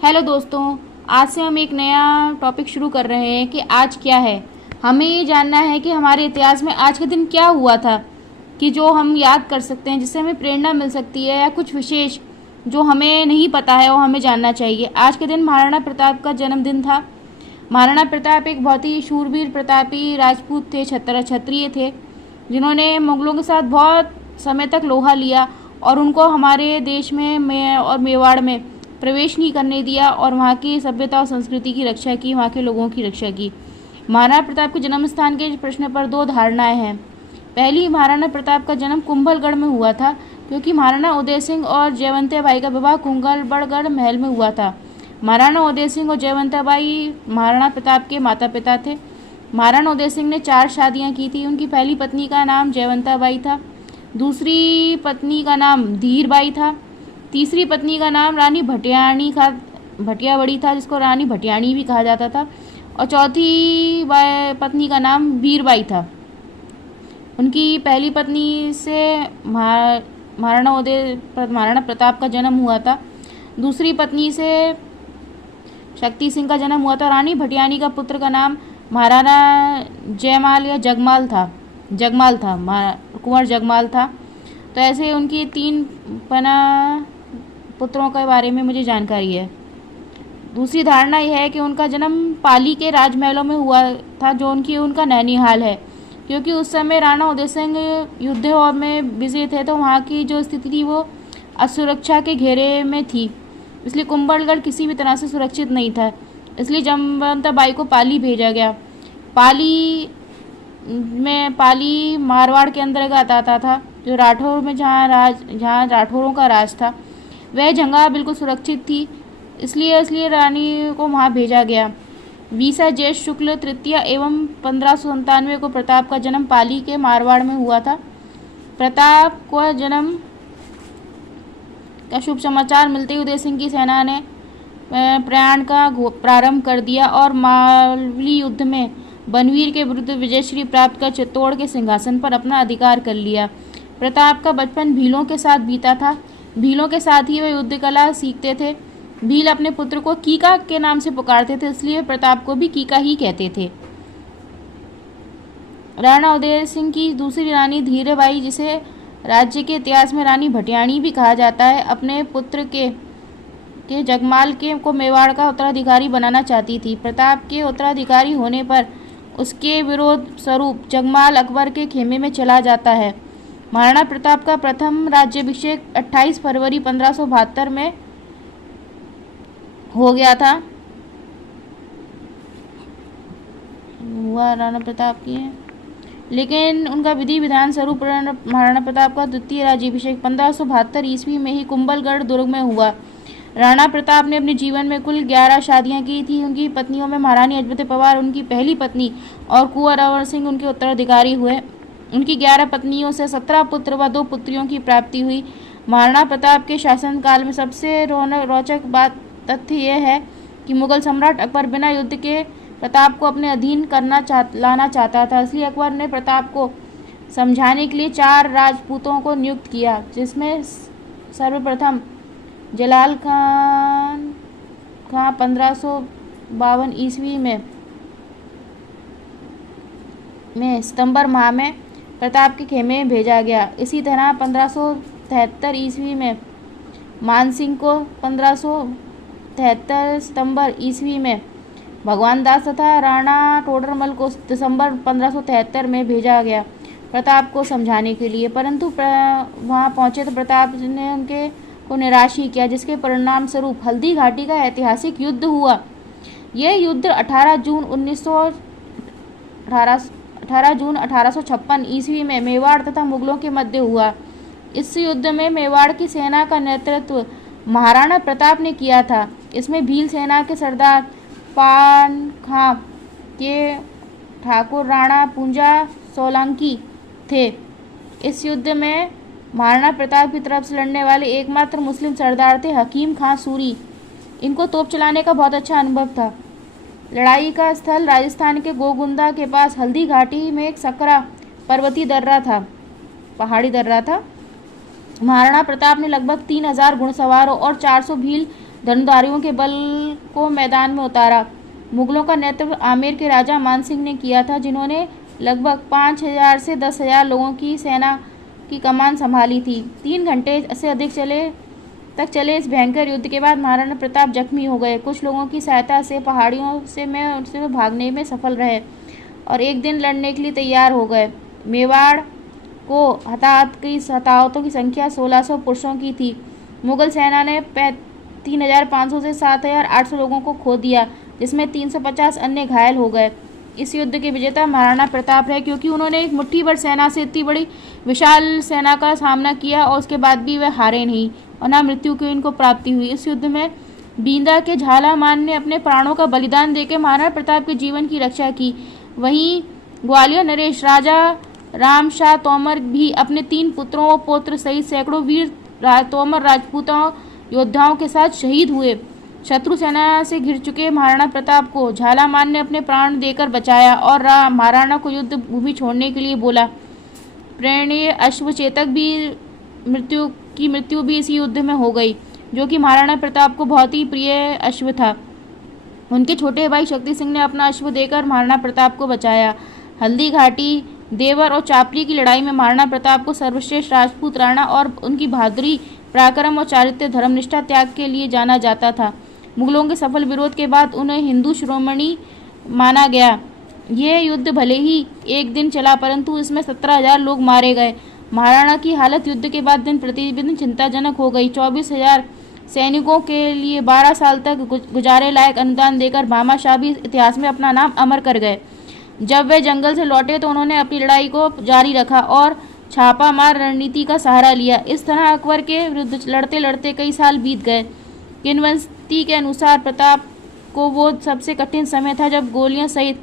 Hello दोस्तों। आज से हम एक नया टॉपिक शुरू कर रहे हैं कि आज क्या है। हमें ये जानना है कि हमारे इतिहास में आज के दिन क्या हुआ था कि जो हम याद कर सकते हैं, जिससे हमें प्रेरणा मिल सकती है, या कुछ विशेष जो हमें नहीं पता है वो हमें जानना चाहिए। आज के दिन महाराणा प्रताप का जन्मदिन था। महाराणा प्रताप एक बहुत ही शूरवीर प्रतापी राजपूत थे, क्षत्रिय थे, जिन्होंने मुगलों के साथ बहुत समय तक लोहा लिया और उनको हमारे देश में और मेवाड़ में प्रवेश नहीं करने दिया और वहाँ की सभ्यता और संस्कृति की रक्षा की, वहाँ के लोगों की रक्षा की। महाराणा प्रताप के जन्म स्थान के प्रश्न पर दो धारणाएं हैं। पहली, महाराणा प्रताप का जन्म कुंभलगढ़ में हुआ था, क्योंकि महाराणा उदय सिंह और जयवंताबाई का विवाह कुंभलगढ़ महल में हुआ था। महाराणा उदय सिंह और जयवंताबाई महाराणा प्रताप के माता पिता थे। महाराणा उदय सिंह ने 4 शादियां की थी। उनकी पहली पत्नी का नाम जयवंताबाई था, दूसरी पत्नी का नाम धीरबाई था, तीसरी पत्नी का नाम रानी भटियाबड़ी था, जिसको रानी भटियाणी भी कहा जाता था, और चौथी पत्नी का नाम वीरबाई था। उनकी पहली पत्नी से महाराणा प्रताप का जन्म हुआ था। दूसरी पत्नी से शक्ति सिंह का जन्म हुआ था। रानी भटियाणी का पुत्र का नाम महाराणा जयमाल या जगमाल था, कुंवर जगमाल था। तो ऐसे उनकी 3 पुत्रों के बारे में मुझे जानकारी है। दूसरी धारणा यह है कि उनका जन्म पाली के राजमहलों में हुआ था, जो उनका नैनीहाल है, क्योंकि उस समय राणा उदय सिंह युद्ध और में बिजी थे, तो वहाँ की जो स्थिति थी वो असुरक्षा के घेरे में थी, इसलिए कुंभलगढ़ किसी भी तरह से सुरक्षित नहीं था। इसलिए जयवंताबाई को पाली भेजा गया। पाली मारवाड़ के अंतर्गत आता था, जो राठौर में जहाँ राठौरों का राज था, वह जगह बिल्कुल सुरक्षित थी, इसलिए रानी को वहाँ भेजा गया। 20 ज्येष्ठ शुक्ल तृतीया एवं 1597 को प्रताप का जन्म पाली के मारवाड़ में हुआ था। प्रताप को जन्म का शुभ समाचार मिलते ही उदय सिंह की सेना ने प्रयाण का प्रारंभ कर दिया और मालवी युद्ध में बनवीर के विरुद्ध विजयश्री प्राप्त कर चित्तौड़ के सिंहासन पर अपना अधिकार कर लिया। प्रताप का बचपन भीलों के साथ बीता था। भीलों के साथ ही वे युद्ध कला सीखते थे। भील अपने पुत्र को कीका के नाम से पुकारते थे, इसलिए प्रताप को भी कीका ही कहते थे। राणा उदय सिंह की दूसरी रानी धीरेबाई, जिसे राज्य के इतिहास में रानी भटियाणी भी कहा जाता है, अपने पुत्र के जगमाल को मेवाड़ का उत्तराधिकारी बनाना चाहती थी। प्रताप के उत्तराधिकारी होने पर उसके विरोध स्वरूप जगमाल अकबर के खेमे में चला जाता है। महाराणा प्रताप का प्रथम राज्याभिषेक 28 फरवरी 1572 में हो गया था। महाराणा प्रताप की है, लेकिन उनका विधि विधान स्वरूप महाराणा प्रताप का द्वितीय राज्याभिषेक 1572 ईस्वी में ही कुंभलगढ़ दुर्ग में हुआ। राणा प्रताप ने अपने जीवन में कुल 11 शादियां की थी। उनकी पत्नियों में महारानी अजबते पवार उनकी पहली पत्नी और कुंवर अवर सिंह उनके उत्तराधिकारी हुए। उनकी 11 पत्नियों से 17 पुत्र व 2 पुत्रियों की प्राप्ति हुई। महाराणा प्रताप के शासनकाल में सबसे रोचक तथ्य यह है कि मुगल सम्राट अकबर बिना युद्ध के प्रताप को अपने अधीन लाना चाहता था, इसलिए अकबर ने प्रताप को समझाने के लिए 4 राजपूतों को नियुक्त किया, जिसमें सर्वप्रथम जलाल खान 1552 ईस्वी में सितंबर माह में प्रताप के खेमे में भेजा गया। इसी तरह 1573 ईस्वी में मानसिंह को 1573 सितंबर ईस्वी में भगवान दास तथा राणा टोडरमल को दिसंबर 1573 में भेजा गया प्रताप को समझाने के लिए, परंतु वहां पहुंचे तो प्रताप ने उनके को निराश ही किया, जिसके परिणाम स्वरूप हल्दी घाटी का ऐतिहासिक युद्ध हुआ। यह युद्ध 18 जून 1856 ईस्वी में मेवाड़ तथा मुगलों के मध्य हुआ। इस युद्ध में मेवाड़ की सेना का नेतृत्व महाराणा प्रताप ने किया था। इसमें भील सेना के सरदार पान खां के ठाकुर राणा पूंजा सोलंकी थे। इस युद्ध में महाराणा प्रताप की तरफ से लड़ने वाले एकमात्र मुस्लिम सरदार थे हकीम खां सूरी। इनको तोप चलाने का बहुत अच्छा अनुभव था। लड़ाई का स्थल राजस्थान के गोगुंदा के पास हल्दी घाटी में एक सकरा पर्वतीय दर्रा था, पहाड़ी दर्रा था। महाराणा प्रताप ने लगभग 3000 घुड़सवारों और 400 भील धनुधारियों के बल को मैदान में उतारा। मुगलों का नेतृत्व आमेर के राजा मानसिंह ने किया था, जिन्होंने लगभग 5,000 से 10,000 लोगों की सेना की कमान संभाली थी। 3 घंटे से अधिक चले इस भयंकर युद्ध के बाद महाराणा प्रताप जख्मी हो गए। कुछ लोगों की सहायता से पहाड़ियों से भागने में सफल रहे और एक दिन लड़ने के लिए तैयार हो गए। मेवाड़ को हताहतों की संख्या 1600 पुरुषों की थी। मुगल सेना ने 3,500 से 7,800 लोगों को खो दिया, जिसमें 350 अन्य घायल हो गए। इस युद्ध के विजेता महाराणा प्रताप रहे, क्योंकि उन्होंने एक मुट्ठी भर सेना से इतनी बड़ी विशाल सेना का सामना किया और उसके बाद भी वह हारे नहीं और न मृत्यु की इनको प्राप्ति हुई। इस युद्ध में बींदा के झालामान ने अपने प्राणों का बलिदान देकर महाराणा प्रताप के जीवन की रक्षा की। वहीं ग्वालियर नरेश राजा राम शाह तोमर भी अपने 3 पुत्रों और पौत्र सहित सैकड़ों वीर तोमर राजपूतों योद्धाओं के साथ शहीद हुए। शत्रु सेना से घिर चुके महाराणा प्रताप को झालामान ने अपने प्राण देकर बचाया और महाराणा को युद्ध भूमि छोड़ने के लिए बोला। प्रणीय अश्वचेतक की मृत्यु भी इसी युद्ध में हो गई, जो कि महाराणा प्रताप को बहुत ही प्रिय अश्व था। उनके छोटे भाई शक्ति सिंह ने अपना अश्व देकर महाराणा प्रताप को बचाया। हल्दी घाटी, देवर और चापली की लड़ाई में महाराणा प्रताप को सर्वश्रेष्ठ राजपूत राणा और उनकी बहादुरी, पराक्रम और चारित्र्य, धर्मनिष्ठा, त्याग के लिए जाना जाता था। मुगलों के सफल विरोध के बाद उन्हें हिंदू शिरोमणि माना गया। यह युद्ध भले ही एक दिन चला, परंतु इसमें 17,000 लोग मारे गए। महाराणा की हालत युद्ध के बाद दिन प्रतिदिन चिंताजनक हो गई। 24,000 सैनिकों के लिए 12 साल तक गुजारे लायक अनुदान देकर भामा शाह भी इतिहास में अपना नाम अमर कर गए। जब वे जंगल से लौटे तो उन्होंने अपनी लड़ाई को जारी रखा और छापा मार रणनीति का सहारा लिया। इस तरह अकबर के विरुद्ध लड़ते लड़ते कई साल बीत गए। किंवदंती के अनुसार प्रताप को वो सबसे कठिन समय था जब गोलियां सहित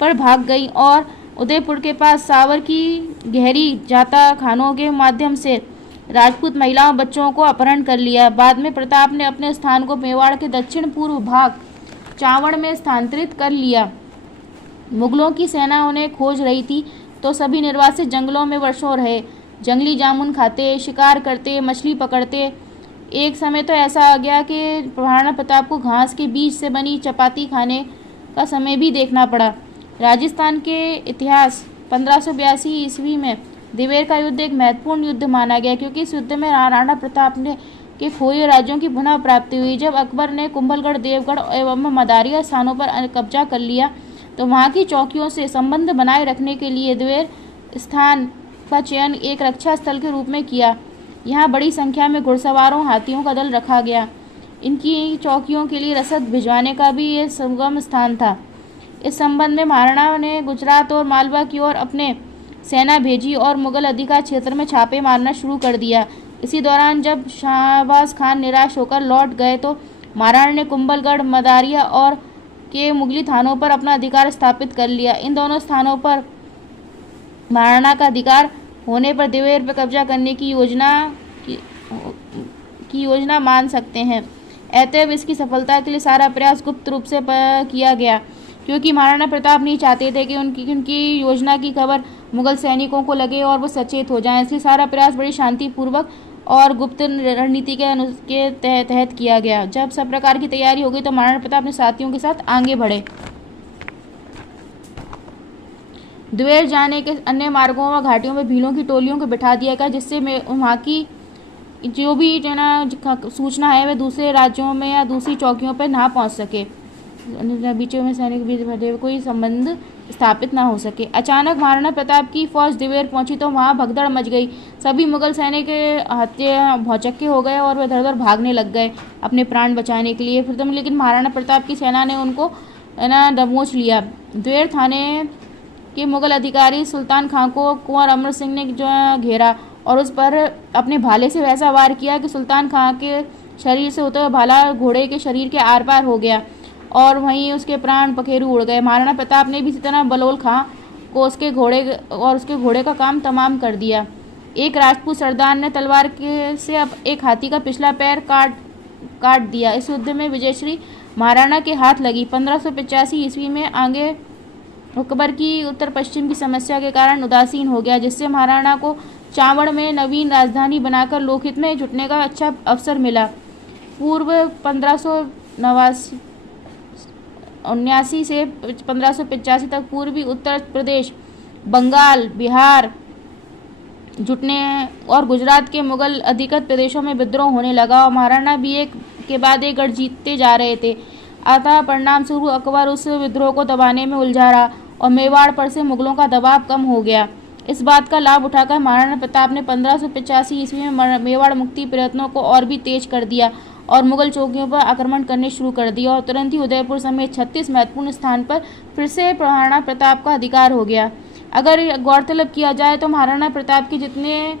पर भाग गई और उदयपुर के पास सावर की गहरी जाता खानों के माध्यम से राजपूत महिलाओं बच्चों को अपहरण कर लिया। बाद में प्रताप ने अपने स्थान को मेवाड़ के दक्षिण पूर्व भाग चावड़ में स्थानांतरित कर लिया। मुगलों की सेना उन्हें खोज रही थी तो सभी निर्वासित जंगलों में वर्षों रहे। जंगली जामुन खाते, शिकार करते, मछली पकड़ते। एक समय तो ऐसा आ गया कि महाराणा प्रताप को घास के बीज से बनी चपाती खाने का समय भी देखना पड़ा। राजस्थान के इतिहास 1582 ईस्वी में दिवेर का युद्ध एक महत्वपूर्ण युद्ध माना गया, क्योंकि इस युद्ध में महाराणा प्रताप के खोए राज्यों की पुनः प्राप्ति हुई। जब अकबर ने कुंभलगढ़, देवगढ़ एवं मदारिया स्थानों पर कब्जा कर लिया तो वहां की चौकियों से संबंध बनाए रखने के लिए दिवेर स्थान का चयन एक रक्षा स्थल के रूप में किया। यहाँ बड़ी संख्या में घुड़सवारों, हाथियों का दल रखा गया। इनकी चौकियों के लिए रसद भिजवाने का भी ये सुगम स्थान था। इस संबंध में महाराणा ने गुजरात और मालवा की ओर अपने सेना भेजी और मुगल अधिकार क्षेत्र में छापे मारना शुरू कर दिया। इसी दौरान जब शाहबाज खान निराश होकर लौट गए तो महाराणा ने कुंभलगढ़, मदारिया और के मुगली थानों पर अपना अधिकार स्थापित कर लिया। इन दोनों स्थानों पर महाराणा का अधिकार होने पर दिवेर पर कब्जा करने की योजना मान सकते हैं। अतएव इसकी सफलता के लिए सारा प्रयास गुप्त रूप से किया गया, क्योंकि महाराणा प्रताप नहीं चाहते थे कि उनकी योजना की खबर मुगल सैनिकों को लगे और वो सचेत हो जाएं। इसलिए सारा प्रयास बड़ी शांतिपूर्वक और गुप्त रणनीति के तहत किया गया। जब सब प्रकार की तैयारी हो गई तो महाराणा प्रताप अपने साथियों के साथ आगे बढ़े। द्वेर जाने के अन्य मार्गों व घाटियों में भीलों की टोलियों को बिठा दिया गया, जिससे वहाँ की जो भी सूचना है वह दूसरे राज्यों में या दूसरी चौकियों पर ना पहुँच सके, बीचों में सैनिक बीच कोई संबंध स्थापित ना हो सके। अचानक महाराणा प्रताप की फौज दिवेर पहुंची तो वहां भगदड़ मच गई। सभी मुगल सैनिक भौचक्के हो गए और वे इधर उधर भागने लग गए अपने प्राण बचाने के लिए। फिर लेकिन महाराणा प्रताप की सेना ने उनको दबोच लिया। दिवेर थाने के मुगल अधिकारी सुल्तान खां को कुंवर अमर सिंह ने जो घेरा और उस पर अपने भाले से वैसा वार किया कि सुल्तान खां के शरीर से होता हुआ भाला घोड़े के शरीर के आर पार हो गया और वहीं उसके प्राण पखेरु उड़ गए। महाराणा प्रताप ने भी इसी तरह बलोल खां को उसके घोड़े का काम तमाम कर दिया। एक राजपूत सरदार ने तलवार से अब एक हाथी का पिछला पैर काट दिया। इस युद्ध में विजयश्री महाराणा के हाथ लगी। 1585 ईस्वी में आगे अकबर की उत्तर पश्चिम की समस्या के कारण उदासीन हो गया, जिससे महाराणा को चावड़ में नवीन राजधानी बनाकर लोकहित में जुटने का अच्छा अवसर मिला। पूर्व 1579 से 1585 तक पूर्वी उत्तर प्रदेश, बंगाल, बिहार जुटने और गुजरात के मुगल अधिकृत प्रदेशों में विद्रोह होने लगा और महाराणा भी एक के बाद एक गढ़ जीतते जा रहे थे। अतः परिणाम स्वरूप अकबर उस विद्रोह को दबाने में उलझा रहा और मेवाड़ पर से मुगलों का दबाव कम हो गया। इस बात का लाभ उठाकर महाराणा प्रताप ने 1585 ईस्वी में मेवाड़ मुक्ति प्रयत्नों को और भी तेज कर दिया और मुगल चौकियों पर आक्रमण करने शुरू कर दिया और तुरंत ही उदयपुर समेत 36 महत्वपूर्ण स्थान पर फिर से महाराणा प्रताप का अधिकार हो गया। अगर गौरतलब किया जाए तो महाराणा प्रताप के जितने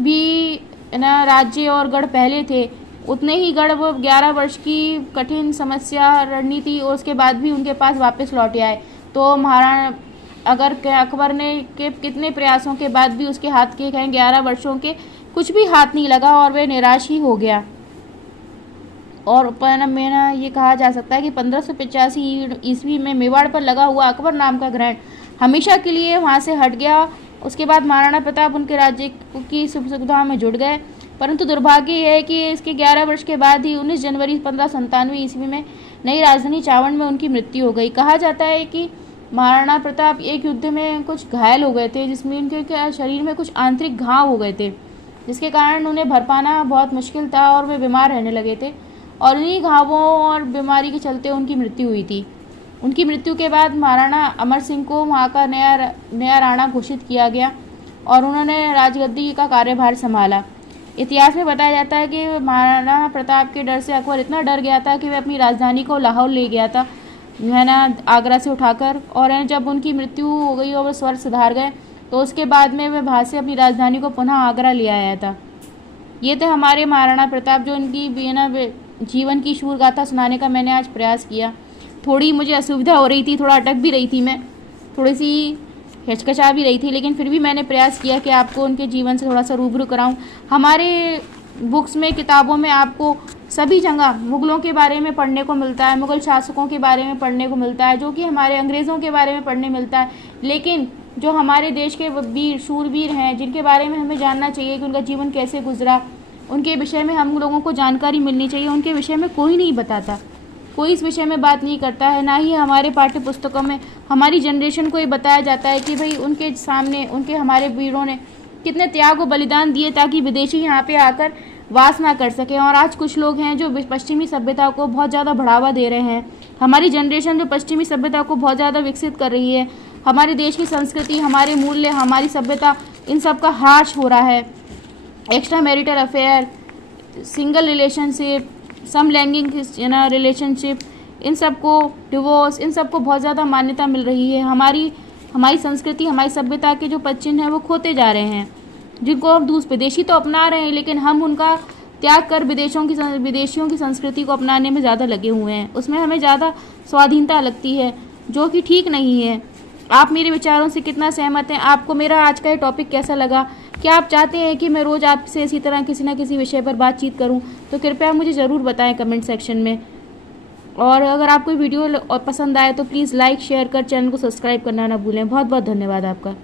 भी राज्य और गढ़ पहले थे, उतने ही गढ़ वो 11 वर्ष की कठिन समस्या रणनीति और उसके बाद भी उनके पास वापस लौटे आए। तो महाराणा अगर अकबर ने के कितने प्रयासों के बाद भी उसके हाथ के कहें 11 वर्षों के कुछ भी हाथ नहीं लगा और वह निराश ही हो गया। और में ये कहा जा सकता है कि 1585 ईस्वी में मेवाड़ पर लगा हुआ अकबर नाम का ग्रहण हमेशा के लिए वहाँ से हट गया। उसके बाद महाराणा प्रताप उनके राज्य की सुख सुविधाओं में जुड़ गए, परंतु दुर्भाग्य यह है कि इसके 11 वर्ष के बाद ही 19 जनवरी 1597 ईस्वी में नई राजधानी चावंड में उनकी मृत्यु हो गई। कहा जाता है कि महाराणा प्रताप एक युद्ध में कुछ घायल हो गए थे, जिसमें उनके शरीर में कुछ आंतरिक घाव हो गए थे, जिसके कारण उन्हें भर पाना बहुत मुश्किल था और वे बीमार रहने लगे थे और इन्हीं घावों और बीमारी के चलते उनकी मृत्यु हुई थी। उनकी मृत्यु के बाद महाराणा अमर सिंह को वहाँ का नया राणा घोषित किया गया और उन्होंने राजगद्दी का कार्यभार संभाला। इतिहास में बताया जाता है कि महाराणा प्रताप के डर से अकबर इतना डर गया था कि वह अपनी राजधानी को लाहौर ले गया था, है ना, आगरा से उठाकर। और जब उनकी मृत्यु हो गई और वह स्वर सुधार गए तो उसके बाद में वह वहाँ से अपनी राजधानी को पुनः आगरा ले आया था। ये थे हमारे महाराणा प्रताप, जो उनकी जीवन की शूर गाथा सुनाने का मैंने आज प्रयास किया। थोड़ी मुझे असुविधा हो रही थी, थोड़ा अटक भी रही थी, मैं थोड़ी सी हिचकिचा भी रही थी, लेकिन फिर भी मैंने प्रयास किया कि आपको उनके जीवन से थोड़ा सा रूबरू कराऊं। हमारे बुक्स में, किताबों में आपको सभी जगह मुगलों के बारे में पढ़ने को मिलता है, मुगल शासकों के बारे में पढ़ने को मिलता है, जो कि हमारे अंग्रेज़ों के बारे में पढ़ने मिलता है। लेकिन जो हमारे देश के वीर शूरवीर हैं, जिनके बारे में हमें जानना चाहिए कि उनका जीवन कैसे गुजरा, उनके विषय में हम लोगों को जानकारी मिलनी चाहिए, उनके विषय में कोई नहीं बताता, कोई इस विषय में बात नहीं करता है। ना ही हमारे पाठ्य पुस्तकों में हमारी जनरेशन को ये बताया जाता है कि भाई उनके सामने हमारे वीरों ने कितने त्याग और बलिदान दिए ताकि विदेशी यहाँ पे आकर वास ना कर सकें। और आज कुछ लोग हैं जो पश्चिमी सभ्यता को बहुत ज़्यादा बढ़ावा दे रहे हैं। हमारी जनरेशन जो पश्चिमी सभ्यता को बहुत ज़्यादा विकसित कर रही है, हमारे देश की संस्कृति, हमारे मूल्य, हमारी सभ्यता, इन सब का ह्रास हो रहा है। Extra marital affair, single relationship, समलैंगिक रिलेशनशिप, इन सब को डिवोर्स, इन सब को बहुत ज़्यादा मान्यता मिल रही है। हमारी संस्कृति, हमारी सभ्यता के जो पश्चिम हैं वो खोते जा रहे हैं, जिनको हम विदेशी तो अपना रहे हैं, लेकिन हम उनका त्याग कर विदेशियों की संस्कृति को अपनाने में ज़्यादा लगे हुए हैं। उसमें हमें ज़्यादा स्वाधीनता लगती है, जो कि ठीक नहीं है। आप मेरे विचारों से कितना सहमत हैं? आपको मेरा आज का ये टॉपिक कैसा लगा? क्या आप चाहते हैं कि मैं रोज़ आपसे इसी तरह किसी न किसी विषय पर बातचीत करूं? तो कृपया मुझे ज़रूर बताएं कमेंट सेक्शन में। और अगर आपको वीडियो पसंद आए तो प्लीज़ लाइक शेयर कर चैनल को सब्सक्राइब करना ना भूलें। बहुत बहुत धन्यवाद आपका।